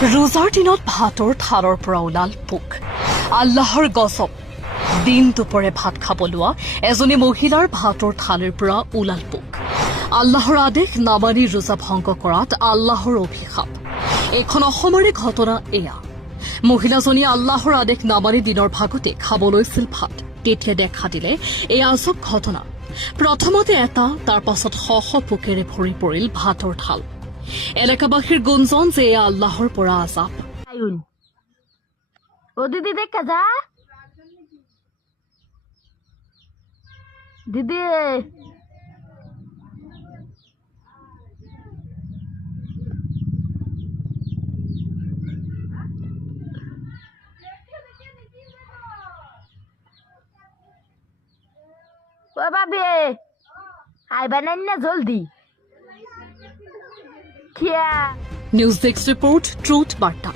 ৰোজাৰ দিনত ভাতৰ থালৰ পৰা ওলাল পোক। আল্লাহৰ গজব। দিন দুপৰে ভাত খাব লোৱা এজনী মহিলাৰ ভাতৰ থালিৰ পৰা ওলাল পোক। আল্লাহৰ আদেশ নামানি ৰোজা ভংগ কৰাত আল্লাহৰ অভিশাপ। এইখন অসমৰে ঘটনা এয়া। মহিলাজনীয়ে আল্লাহৰ আদেশ নামানি দিনৰ ভাগতে খাব লৈছিল ভাত। তেতিয়া দেখা দিলে এই আজব ঘটনা। প্ৰথমতে এটা, তাৰ পাছত শ শ পোকেৰে ভৰি পৰিল ভাতৰ থাল। এলেকাবাসীৰ গুঞ্জন যে এয়া আল্লাহৰ পৰা আজাব। ও দিদি দেখা যা দিদি ও বাবি আইবা না জলদি কিয়া নিউজ ডেস্ক রিপোর্ট, ট্রুথ বার্তা।